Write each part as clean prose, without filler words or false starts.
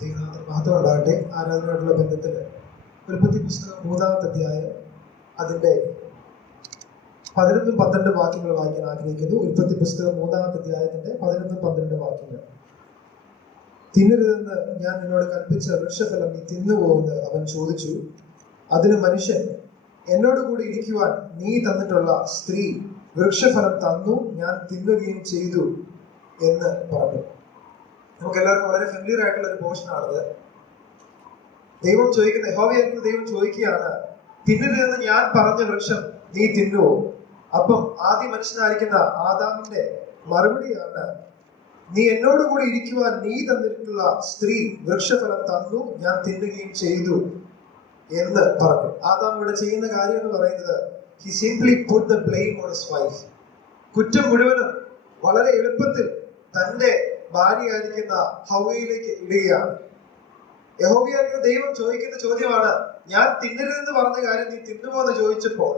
ദൈവനാമത്തിന് മഹത്വം ഉണ്ടാകട്ടെ. ആരാധനയോടുള്ള ബന്ധത്തിൽ ഉൽപ്പത്തി പുസ്തകം 3-ാമത്തെ അധ്യായം അതിൻ്റെ 11-12 വാക്യങ്ങൾ വായിക്കാൻ ആഗ്രഹിക്കുന്നു. ഉൽപ്പത്തി പുസ്തകം 3-ാമത്തെ അധ്യായത്തിന്റെ 11-12 വാക്യങ്ങൾ. തിന്നരുതെന്ന് ഞാൻ നിന്നോട് കൽപ്പിച്ച വൃക്ഷഫലം നീ തിന്നുപോകുമെന്ന് അവൻ ചോദിച്ചു. അതിന് മനുഷ്യൻ, എന്നോട് കൂടി ഇരിക്കുവാൻ നീ തന്നിട്ടുള്ള സ്ത്രീ വൃക്ഷഫലം തന്നു, ഞാൻ തിന്നുകയും ചെയ്തു എന്ന് പറഞ്ഞു. നമുക്ക് എല്ലാവർക്കും വളരെ ഫെമിലിയർ ആയിട്ടുള്ള ഒരു പോർഷനാണിത്. ദൈവം ചോദിക്കുന്ന, യഹോവയായിരിക്കുന്ന ദൈവം ചോദിക്കുകയാണ്, തിന്നരുതെന്ന് ഞാൻ പറഞ്ഞ വൃക്ഷം നീ തിന്നുവോ? അപ്പം ആദ്യ മനുഷ്യനായിരിക്കുന്ന ആദാമിന്റെ മറുപടിയാണ്, നീ എന്നോട് കൂടി ഇരിക്കുവാൻ നീ തന്നിട്ടുള്ള സ്ത്രീ വൃക്ഷഫലം തന്നു, ഞാൻ തിന്നുകയും ചെയ്തു എന്ന് പറഞ്ഞു. ആദാം ഇവിടെ ചെയ്യുന്ന കാര്യം എന്ന് പറയുന്നത്, he simply put the blame on his wife. കുറ്റം മുഴുവനും വളരെ എളുപ്പത്തിൽ തന്റെ ഭാര്യയായിരിക്കുന്ന ഹവ്വയിലേക്ക് ഇടുകയാണ്. യഹോവയായിരിക്കുന്ന ദൈവം ചോദിക്കുന്ന ചോദ്യമാണ്, ഞാൻ തിന്നരുതെന്ന് പറഞ്ഞ കാര്യം നീ തിന്നുമോ എന്ന് ചോദിച്ചപ്പോൾ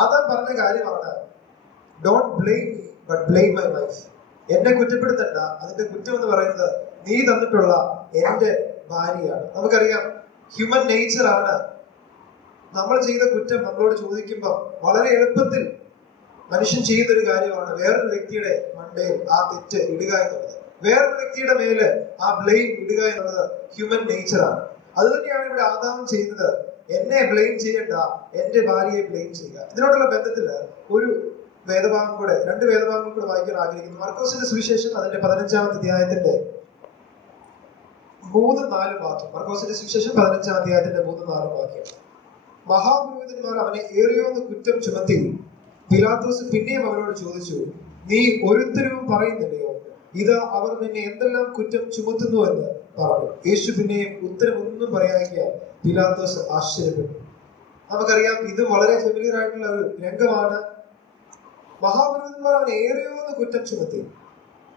ആദാം പറഞ്ഞ കാര്യമാണ്, don't blame me but blame my wife. എന്നെ കുറ്റപ്പെടുത്തണ്ട, അതിന്റെ കുറ്റം എന്ന് പറയുന്നത് നീ തന്നിട്ടുള്ള എന്റെ ഭാര്യയാണ്. നമുക്കറിയാം, ഹ്യൂമൻ നേച്ചറാണ് നമ്മൾ ചെയ്ത കുറ്റം നമ്മളോട് ചോദിക്കുമ്പോൾ വളരെ എളുപ്പത്തിൽ മനുഷ്യൻ ചെയ്യുന്നൊരു കാര്യമാണ് വേറൊരു വ്യക്തിയുടെ മണ്ടയിൽ ആ തെറ്റ് ഇടുക എന്നുള്ളത്, വേറൊരു വ്യക്തിയുടെ മേല് ആ ബ്ലെയിം ഇടുക എന്നുള്ളത് ഹ്യൂമൻ നേച്ചറാണ്. അത് തന്നെയാണ് ഇവിടെ ആദാം ചെയ്യുന്നത്. എന്നെ ബ്ലെയിം ചെയ്യണ്ട, എന്റെ ഭാര്യയെ ബ്ലെയിം ചെയ്യുക. ഇതിനോടുള്ള ബന്ധത്തില് ഒരു വേദഭാഗം കൂടെ, 2 വേദഭാഗങ്ങൾ കൂടെ വായിക്കാൻ ആഗ്രഹിക്കുന്നു. മർക്കോസിന്റെ സുവിശേഷം അതിന്റെ 15-ാമത്തെ അധ്യായത്തിന്റെ 3-4 വാക്യം. മർക്കോസിന്റെ സുവിശേഷം 15-ാം അധ്യായത്തിന്റെ 3-4 വാക്യം. മഹാപുരോഹിതന്മാർ അവനെ ഏറിയോന്ന് കുറ്റം ചുമത്തി. പിലാത്തോസ് പിന്നെയും അവരോട് ചോദിച്ചു, നീ ഒരുത്തരവും പറയുന്നില്ലയോ? ഇതാ അവർ നിന്നെ എന്തെല്ലാം കുറ്റം ചുമത്തുന്നു എന്ന് പറഞ്ഞു. യേശു പിന്നെയും ഉത്തരമൊന്നും പറയാതിരിക്കാൻ പിലാത്തോസ് ആശ്ചര്യപ്പെട്ടു. നമുക്കറിയാം, ഇത് വളരെ ഫെമിലിയർ ആയിട്ടുള്ള ഒരു രംഗമാണ്. മഹാപുരോഹിതന്മാർ അവനെ ഏറിയോന്ന് കുറ്റം ചുമത്തി.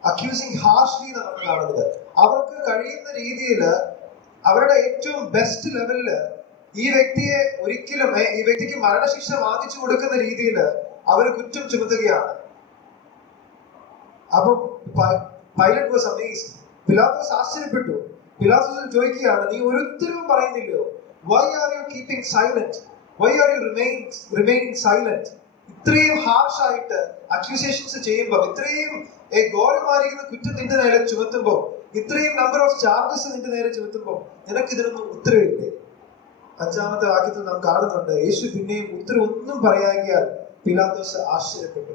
അക്യൂസിങ് ഹാർഷ്ലി നമ്മൾ കാണുന്നത്. അവർക്ക് കഴിയുന്ന രീതിയിൽ, അവരുടെ ഏറ്റവും ബെസ്റ്റ് ലെവലില് ഈ വ്യക്തിയെ ഒരിക്കലും ഈ വ്യക്തിക്ക് മരണശിക്ഷ വാങ്ങിച്ചു കൊടുക്കുന്ന രീതിയിൽ അവർ കുറ്റം ചുമത്തുകയാണ്. അപ്പം പൈലറ്റ് വാസ് അമേസ്ഡ്. പിലാത്തോസ് ആശ്ചര്യപ്പെട്ടു. പിലാത്തോസ് ചോദിക്കുകയാണ്, നീ ഒരുത്തരവും പറയുന്നില്ലയോ? Why are you keeping silent? Why are you remaining silent? ഇത്രയും ഹാർഷ് ആയിട്ട് അക്യൂസേഷൻസ് ചെയ്യുമ്പോൾ, ഇത്രയും ഘോരമായിരിക്കുന്ന കുറ്റം നിന്റെ നേരെ ചുമത്തുമ്പോൾ, ഇത്രയും നമ്പർ ഓഫ് ചാർജസ് നിന്റെ നേരെ ചുമത്തുമ്പോൾ നിനക്ക് ഇതിനൊന്നും ഉത്തരവില്ലേ? 5-ാമത്തെ വാക്യത്തിൽ നാം കാണുന്നുണ്ട്, യേശു പിന്നെയും ഉത്തരം ഒന്നും പറയാകിയാൽ പിലാത്തോസ് ആശ്ചര്യപ്പെട്ടു.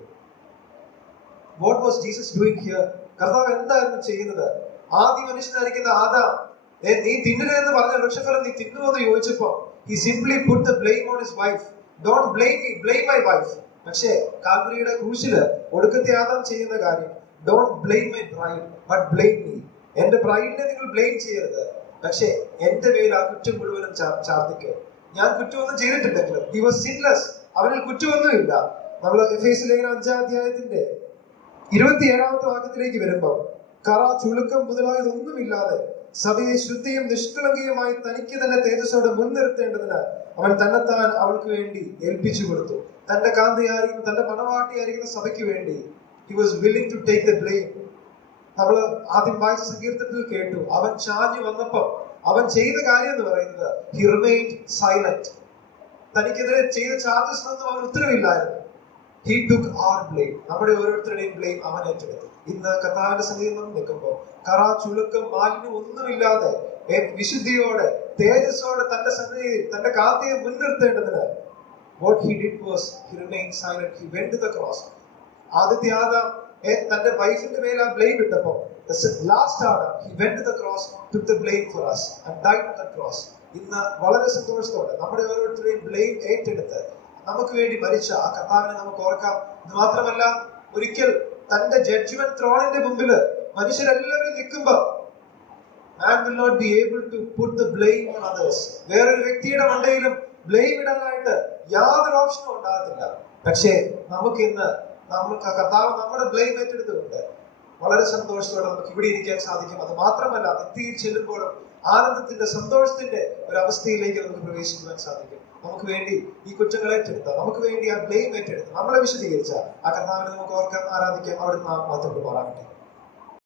What was Jesus doing here? കർത്താവ് എന്തായിരുന്നു ചെയ്യുന്നത്? ആദ്യ മനുഷ്യനായിരിക്കുന്ന ആദാം, നീ തിന്നരുതെന്ന് പറഞ്ഞ വൃക്ഷഫലം നീ തിന്നുമോ എന്ന് ചോദിച്ചപ്പോ he simply put the blame on his wife. Don't blame me, blame my wife. പക്ഷേ കാൽവരിയുടെ ക്രൂശില് ഒടുക്കത്തെ ആദാം ചെയ്യുന്ന കാര്യം, don't blame my bride but blame me. എന്റെ ബ്രൈഡിനെ നിങ്ങൾ ബ്ലെയിം ചെയ്യരുത്, പക്ഷേ എന്റെ മേൽ ആ കുറ്റം മുഴുവനും ചാർത്തിക്കോ. ഞാൻ കുറ്റമൊന്നും ചെയ്തിട്ടില്ലെങ്കിലും he was sinless, അവനിൽ കുറ്റമൊന്നുമില്ല. നമ്മൾ എഫേസ്യ ലേഖനം 5-ാം അധ്യായത്തിന്റെ 27-ാമത്തെ വാക്യത്തിലേക്ക് വരുമ്പോൾ, കറ ചുളുക്കം മുതലായതൊന്നുമില്ലാതെ സഭയെ ശുദ്ധിയും നിഷ്കളങ്കയുമായി തനിക്ക് തന്നെ തേജസ്സോടെ മുൻനിർത്തേണ്ടതിന് അവൻ തന്നെത്താൻ അവൾക്ക് വേണ്ടി ഏൽപ്പിച്ചു കൊടുത്തു. തന്റെ കാന്തയായിരിക്കും, തന്റെ മണവാട്ടിയായിരിക്കുന്ന സഭയ്ക്ക് വേണ്ടി he was willing to take the blame. നമ്മൾ ആദ്യം വായിച്ച സങ്കീർത്തനത്തിൽ കേട്ടു, അവൻ ചാഞ്ഞു വന്നപ്പോൾ അവൻ ചെയ്ത കാര്യം എന്ന് പറയുന്നത് he remained silent. തനിക്കെതിരെ ചെയ്ത ചാർജസ് ഒന്നും അവൻ ഉത്തരവില്ലായിരുന്നു. He took our blame. നമ്മുടെ ഓരോരുത്തരുടെയും ബ്ലെയിം അവൻ ഏറ്റെടുത്തു. ഇന്ന് കർത്താവിന്റെ സന്നിധിയിൽ നമ്മൾ നിൽക്കുമ്പോൾ കറ ചുളുക്കം മാലിന്യം ഒന്നുമില്ലാതെ വിശുദ്ധിയോടെ തേജസ്സോടെ തന്റെ സന്നിധിയിൽ തന്റെ കാന്തയെ മുൻനിർത്തേണ്ടതിന് what he did was he remained silent. He went to the cross. ആദ്യത്തെ ആദാം തന്റെ വൈഫിന്റെ മേൽ ആ ബ്ലെയിം ഇട്ടപ്പോ, last Adam he went to the cross, took the blame for us and died on the cross. ഇന്ന് വളരെ സന്തോഷത്തോടെ നമ്മുടെ ഓരോരുത്തരുടെയും ബ്ലെയിം ഏറ്റെടുത്ത് നമുക്ക് വേണ്ടി മരിച്ച ആ കർത്താവിനെ നമുക്ക് ഓർക്കാം. ഇത് മാത്രമല്ല, ഒരിക്കൽ തന്റെ ജഡ്ജ്മെന്റ് ത്രോണിന്റെ മുമ്പിൽ മനുഷ്യരെല്ലാവരും നിൽക്കുമ്പോൾ man will not be able to put the blame on others. വേറൊരു വ്യക്തിയുടെ മണ്ടയിലും ബ്ലെയിം ഇടാനായിട്ട് യാതൊരു ഓപ്ഷനും ഉണ്ടാകത്തില്ല. പക്ഷേ നമുക്ക് ഇന്ന് കർത്താവ് നമ്മുടെ ബ്ലെയിം ഏറ്റെടുത്തുകൊണ്ട് വളരെ സന്തോഷത്തോടെ നമുക്ക് ഇവിടെ ഇരിക്കാൻ സാധിക്കും. അത് മാത്രമല്ല, നിത്യയിൽ ചെല്ലുമ്പോഴും ആനന്ദത്തിന്റെ സന്തോഷത്തിന്റെ ഒരു അവസ്ഥയിലേക്ക് നമുക്ക് പ്രവേശിക്കുവാൻ സാധിക്കും. നമുക്ക് വേണ്ടി ഈ കുറ്റങ്ങൾ ഏറ്റെടുത്ത, നമുക്ക് വേണ്ടി ആ ബ്ലെയിം ഏറ്റെടുത്ത് നമ്മളെ വിശദീകരിച്ച ആ കർത്താവിനെ നമുക്ക് ഓർക്കാൻ, ആരാധിക്കാം. അവിടെ നാം മാത്രം മാറാകട്ടെ.